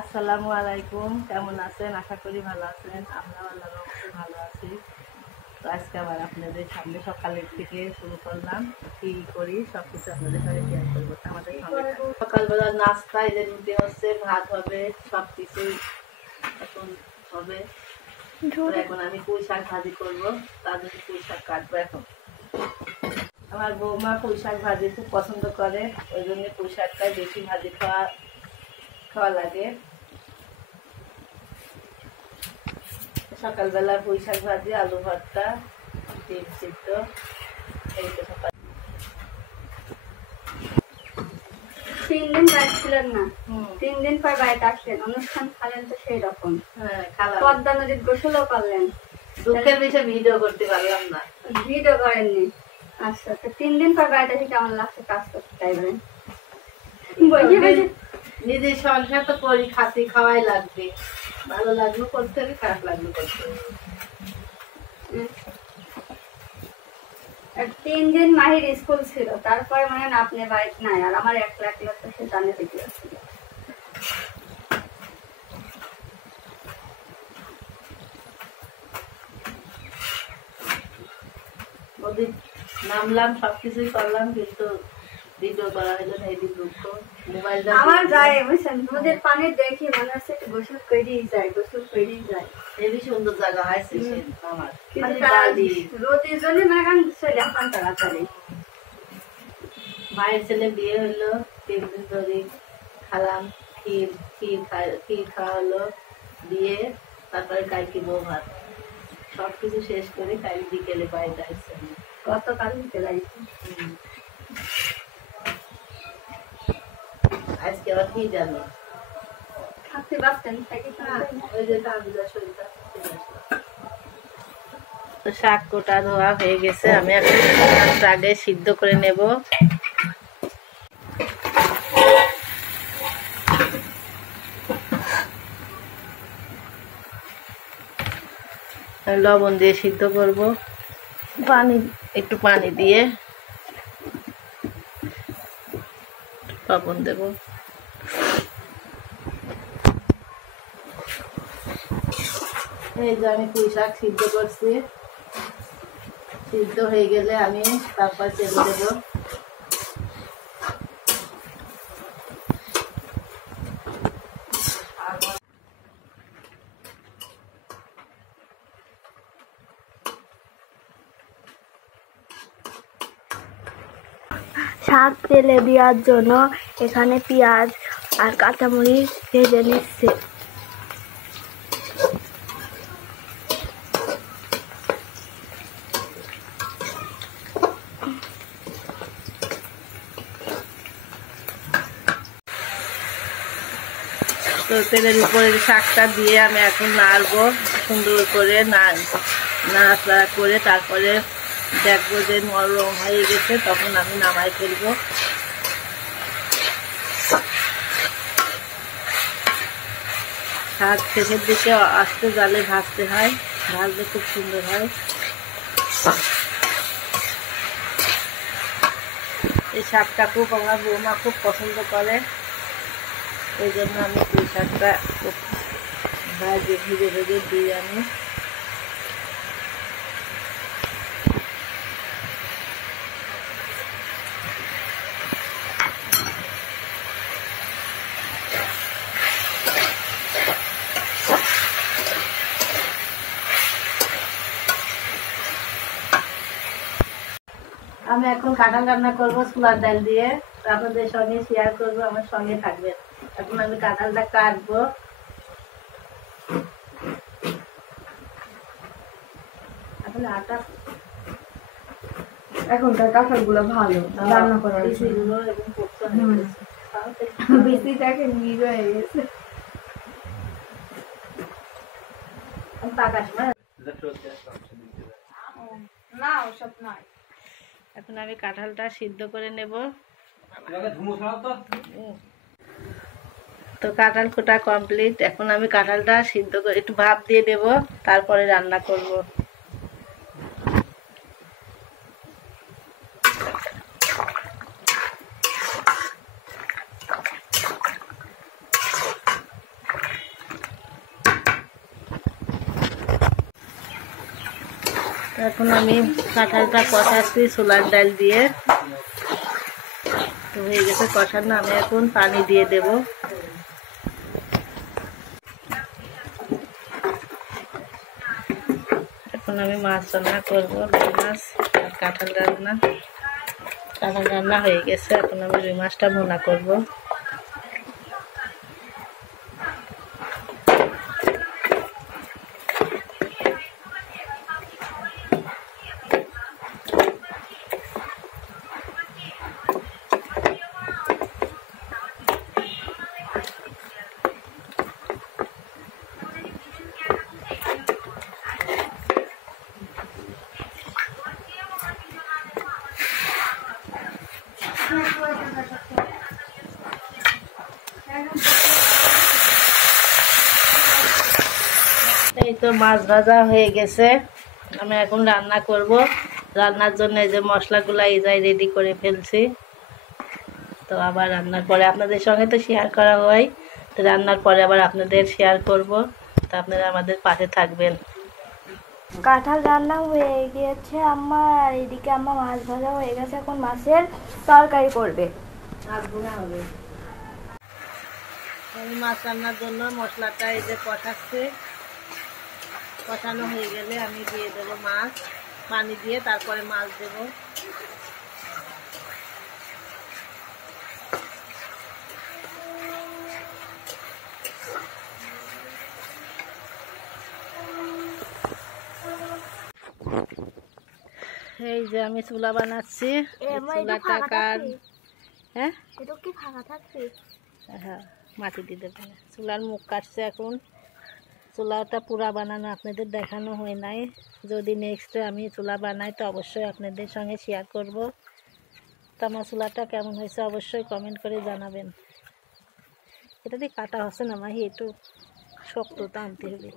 আসসালামু আলাইকুম, কেমন আছেন? আশা করি ভালো আছেন। আমরাও আল্লাহর রহমতে ভালো আছি। তো আজকে আবার আপনাদের সামনে সকালের থেকে শুরু করলাম, কি করি সব কিছু আপনাদের সাথে শেয়ার করবো। আমাদের সঙ্গে সকালবেলার নাস্তা এই যে রুটি হচ্ছে, ভাত হবে, সব কিছুই এখন হবে। এখন আমি পুঁই শাক ভাজি করবো, তার জন্য পুঁই শাক কাটবো। এখন আমার বৌমা পুঁই শাক ভাজি খুব পছন্দ করে, ওই জন্য পুঁই শাকটাই বেশি ভাজি খাওয়া লাগে। সকালবেলা পুঁই শাক ভাজি, আলু ভর্তা, ডিম সিদ্ধ, এই তো সকাল। 3 দিন বাড়ি ছিলেন না, 3 দিন পর বাড়িতে আসলেন, অনুষ্ঠান খালেন তো সেই রকম। পদ্মা নদীর গোসলও করলেন। দুঃখের বিষয়ে ভিডিও করতে পারলাম না। ভিডিও করেননি? আচ্ছা, তো 3 দিন পর বাড়িতে এসে কেমন লাগছে কাজ করতে চাইবেন? নিজের সংসার তো করি, খাসি খাওয়াই লাগবে। ভালো লাগলো করতে হবে, খারাপ লাগলো করতে হবে। 3 দিন মাহির স্কুল ছিল, তারপরে মানে আপনি বাড়িতে নাই, আর আমার একলা একলা তো সে জানে দেখি আছে। ওদিন নামলাম, সবকিছুই করলাম, কিন্তু ভিডিও করা হলো না। এই দুঃখ মোবাইল আমার যায় বুঝছেন, নদীর পানি দেখি মনে হচ্ছে গোসল করেই যায়, গোসল করেই যায়। হেবি সুন্দর জায়গা হয়েছে আমার, রোদের জন্য মানে গান চলে এখন তাড়াতাড়ি। মায়ের ছেলে বিয়ে হলো, 3 দিন ধরে খালাম, ক্ষীর খাওয়া হলো, দিয়ে তারপরে কালকে বউ ভাত, সবকিছু শেষ করে কাল বিকেলে বাড়িতে আসছে। গতকাল বিকেলে আজকে আবার কি জানো, থাকতে পারতেন ওই যে শরীরটা। তো শাক কোটা ধোয়া হয়ে গেছে, আমি এখন আগে সিদ্ধ করে নেব। লবণ দিয়ে সিদ্ধ করব, একটু পানি দিয়ে লবণ দেব। এই যে আমি পুঁই শাক সিদ্ধ করছি, সিদ্ধ হয়ে গেলে আমি তারপর তেল দেব। শাক তেলে দেওয়ার জন্য এখানে পেঁয়াজ আর কাঁচামরিচ ভেজে নিচ্ছে। তো তেলের উপরে শাকটা দিয়ে আমি এখন নাড়বো সুন্দর করে, নাড়াচাড়া করে তারপরে দেখবো যে নরম হয়ে গেছে, তখন আমি নামাই ফেলবো। শাক শেষের দিকে আস্তে জালে ভাজতে হয়, ভাজলে খুব সুন্দর হয়। এই শাকটা খুব আমার বৌমা খুব পছন্দ করে, এই জন্য আমি পুঁই শাকটা খুব ভেজে দিই। আমি এখন কাঁঠাল রান্না করবো ছোলার ডাল দিয়ে, আপনাদের সঙ্গে শেয়ার করবো, আমার সঙ্গে থাকবেন। এখন আমি কাঁঠালটা কাটবো। আসলে আটা এখনকার কাঁঠাল গুলো ভালো রান্না করার গুলো এবং বেশিটাকে নিয়ে হয়ে গেছে। এখন আমি কাঁঠালটা সিদ্ধ করে নেব। তো কাঁঠাল কোটা কমপ্লিট, এখন আমি কাঁঠালটা সিদ্ধ করে একটু ভাপ দিয়ে দেব, তারপরে রান্না করব। এখন আমি কাঁঠালটা কষাচ্ছি ছোলার ডাল দিয়ে। তো হয়ে গেছে কষানো, আমি এখন পানি দিয়ে দেব। এখন আমি মাছ রান্না করবো, রুই মাছ আর কাঁঠাল রান্না। কাঁঠাল রান্না হয়ে গেছে, এখন আমি রুই মাছটা ভুনা করব। এই তো মাছ ভাজা হয়ে গেছে, আমি এখন রান্না করব। রান্নার জন্য এই যে মশলাগুলো এই যাই রেডি করে ফেলছি। তো আবার রান্নার পরে আপনাদের সঙ্গে তো শেয়ার করা হয়, তো রান্নার পরে আবার আপনাদের শেয়ার করব। তো আপনারা আমাদের পাশে থাকবেন। কাঁঠাল রান্না হয়ে গিয়েছে আম্মা, আর এদিকে আম্মা মাছ ভাজা হয়ে গেছে, এখন মাছের তরকারি করবে। মাছ ভুনা হবে। আমি মাছ রান্নার জন্য মশলাটা এই যে কষাচ্ছে, কষানো হয়ে গেলে আমি দিয়ে দেব মাছ, পানি দিয়ে তারপরে মাছ দেব। এই যে আমি চুলা বানাচ্ছি, চুলাটা কার হ্যাঁ হ্যাঁ মাটি দিয়ে দেবেন। চুলার মুখ কাটছে, এখন চুলাটা পুরা বানানো আপনাদের দেখানো হয় নাই। যদি নেক্সটে আমি চুলা বানাই তো অবশ্যই আপনাদের সঙ্গে শেয়ার করব। তো আমার চুলাটা কেমন হয়েছে অবশ্যই কমেন্ট করে জানাবেন। এটা দিয়ে কাটা হচ্ছে না মাহি, একটু শক্ত টানতে হবে।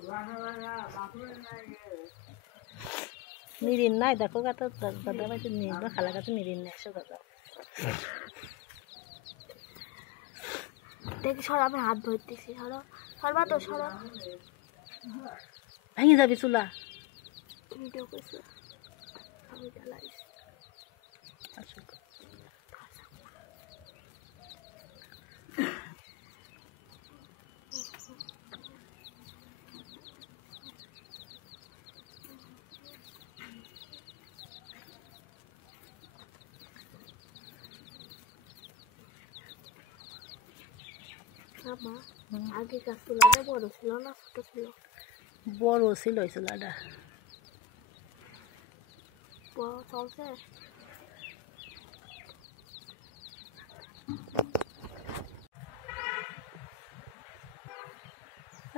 নিরিন নাই দেখো, কাটা দাদা ভাই নিরিন খালা কাছে নিরিন নেই, এসো দাদা দেখি সর, আমি হাত ধরতেছি, সরো সরবা তো, সরো। ভেঙে যাবি চুলা। ভিডিও করছি আমি জ্বালাইছি। আগেকার চুলাটা বড় ছিল না ছোট ছিল? বড় ছিল ওই চুলাটা। চলছে।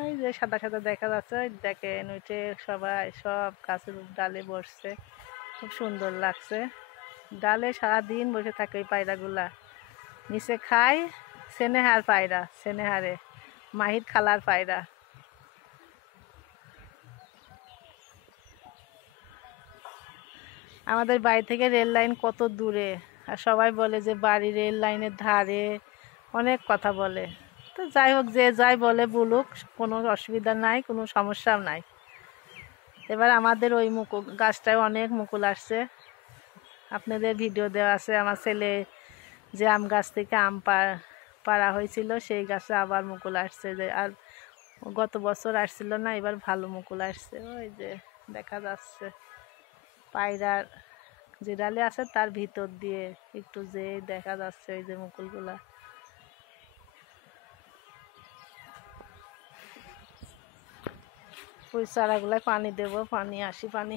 এই যে সাদা সাদা দেখা যাচ্ছে, দেখেন ওইটে সবাই সব গাছের ডালে বসছে, খুব সুন্দর লাগছে। ডালে সারাদিন বসে থাকে ওই পায়রাগুলা, নিচে খায়। সেনেহার পায়রা, সেনেহারে মাহির খালার পায়রা। আমাদের বাড়ি থেকে রেল লাইন কত দূরে, আর সবাই বলে যে বাড়ি রেল লাইনের ধারে, অনেক কথা বলে। তো যাই হোক, যে যাই বলে বলুক, কোনো অসুবিধা নাই, কোনো সমস্যাও নাই। এবার আমাদের ওই মুকুল গাছটায় অনেক মুকুল আসছে, আপনাদের ভিডিও দেওয়া আছে। আমার ছেলে যে আম গাছ থেকে আম পাড়া হয়েছিল, সেই গাছে আবার মুকুল আসছে। যে আর গত বছর আসছিল না, এবার ভালো মুকুল আসছে। ওই যে দেখা যাচ্ছে পায়রার যে ডালে আছে তার ভিতর দিয়ে একটু যে দেখা যাচ্ছে ওই যে মুকুলগুলা। ওই চারাগুলায় পানি দেব, পানি আসি পানি